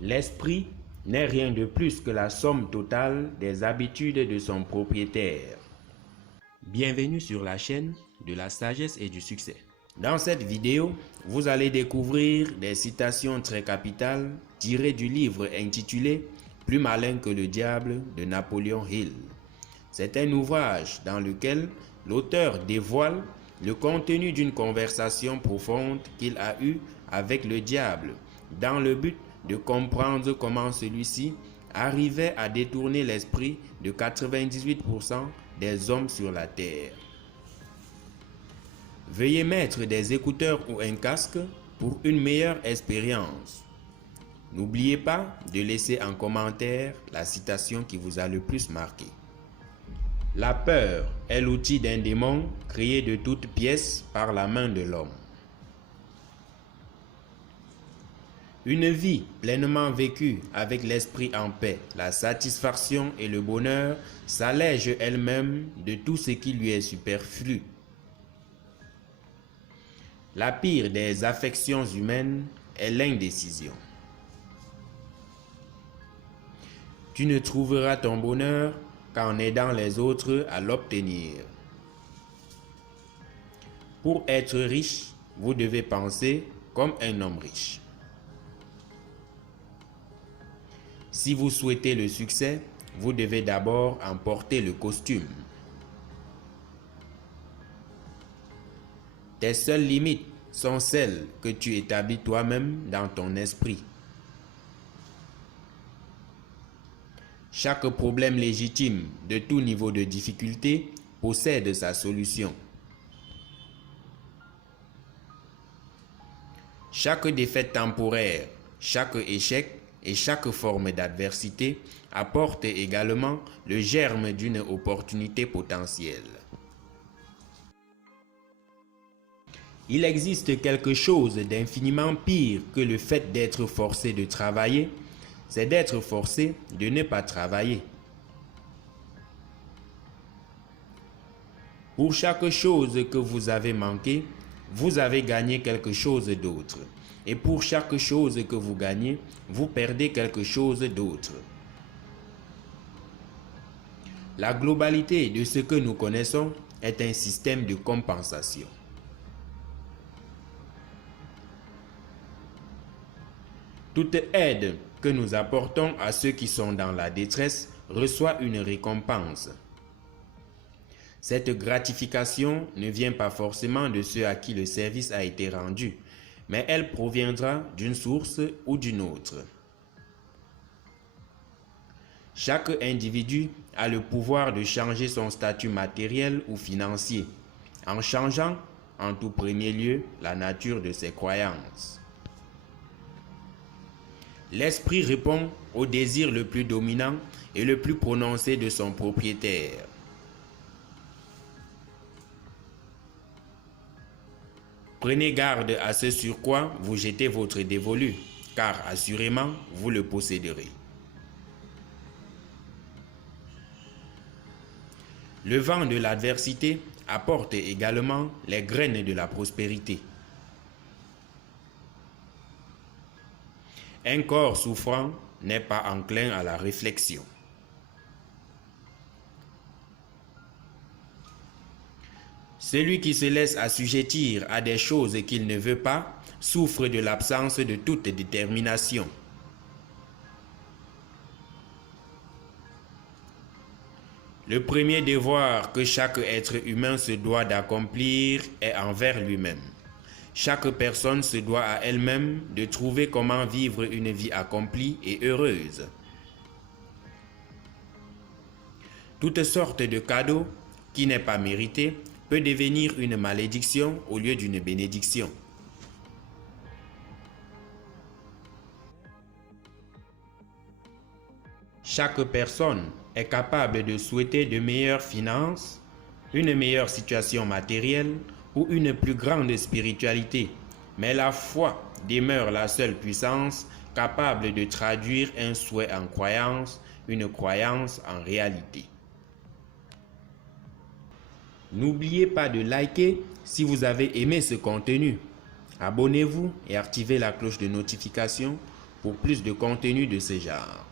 L'esprit n'est rien de plus que la somme totale des habitudes de son propriétaire. Bienvenue sur la chaîne de la sagesse et du succès. Dans cette vidéo, vous allez découvrir des citations très capitales tirées du livre intitulé « Plus malin que le diable » de Napoléon Hill. C'est un ouvrage dans lequel l'auteur dévoile le contenu d'une conversation profonde qu'il a eue avec le diable dans le but de comprendre comment celui-ci arrivait à détourner l'esprit de 98% des hommes sur la terre. Veuillez mettre des écouteurs ou un casque pour une meilleure expérience. N'oubliez pas de laisser en commentaire la citation qui vous a le plus marqué. La peur est l'outil d'un démon créé de toutes pièces par la main de l'homme. Une vie pleinement vécue avec l'esprit en paix, la satisfaction et le bonheur s'allège elle-même de tout ce qui lui est superflu. La pire des affections humaines est l'indécision. Tu ne trouveras ton bonheur qu'en aidant les autres à l'obtenir. Pour être riche, vous devez penser comme un homme riche. Si vous souhaitez le succès, vous devez d'abord en porter le costume. Tes seules limites sont celles que tu établis toi-même dans ton esprit. Chaque problème légitime de tout niveau de difficulté possède sa solution. Chaque défaite temporaire, chaque échec et chaque forme d'adversité apporte également le germe d'une opportunité potentielle. Il existe quelque chose d'infiniment pire que le fait d'être forcé de travailler, c'est d'être forcé de ne pas travailler. Pour chaque chose que vous avez manqué, vous avez gagné quelque chose d'autre. Et pour chaque chose que vous gagnez, vous perdez quelque chose d'autre. La globalité de ce que nous connaissons est un système de compensation. Toute aide que nous apportons à ceux qui sont dans la détresse reçoit une récompense. Cette gratification ne vient pas forcément de ceux à qui le service a été rendu, mais elle proviendra d'une source ou d'une autre. Chaque individu a le pouvoir de changer son statut matériel ou financier, en changeant, en tout premier lieu, la nature de ses croyances. L'esprit répond au désir le plus dominant et le plus prononcé de son propriétaire. Prenez garde à ce sur quoi vous jetez votre dévolu, car assurément vous le posséderez. Le vent de l'adversité apporte également les graines de la prospérité. Un corps souffrant n'est pas enclin à la réflexion. Celui qui se laisse assujettir à des choses qu'il ne veut pas souffre de l'absence de toute détermination. Le premier devoir que chaque être humain se doit d'accomplir est envers lui-même. Chaque personne se doit à elle-même de trouver comment vivre une vie accomplie et heureuse. Toute sorte de cadeau qui n'est pas mérité peut devenir une malédiction au lieu d'une bénédiction. Chaque personne est capable de souhaiter de meilleures finances, une meilleure situation matérielle ou une plus grande spiritualité, mais la foi demeure la seule puissance capable de traduire un souhait en croyance, une croyance en réalité. N'oubliez pas de liker si vous avez aimé ce contenu. Abonnez-vous et activez la cloche de notification pour plus de contenu de ce genre.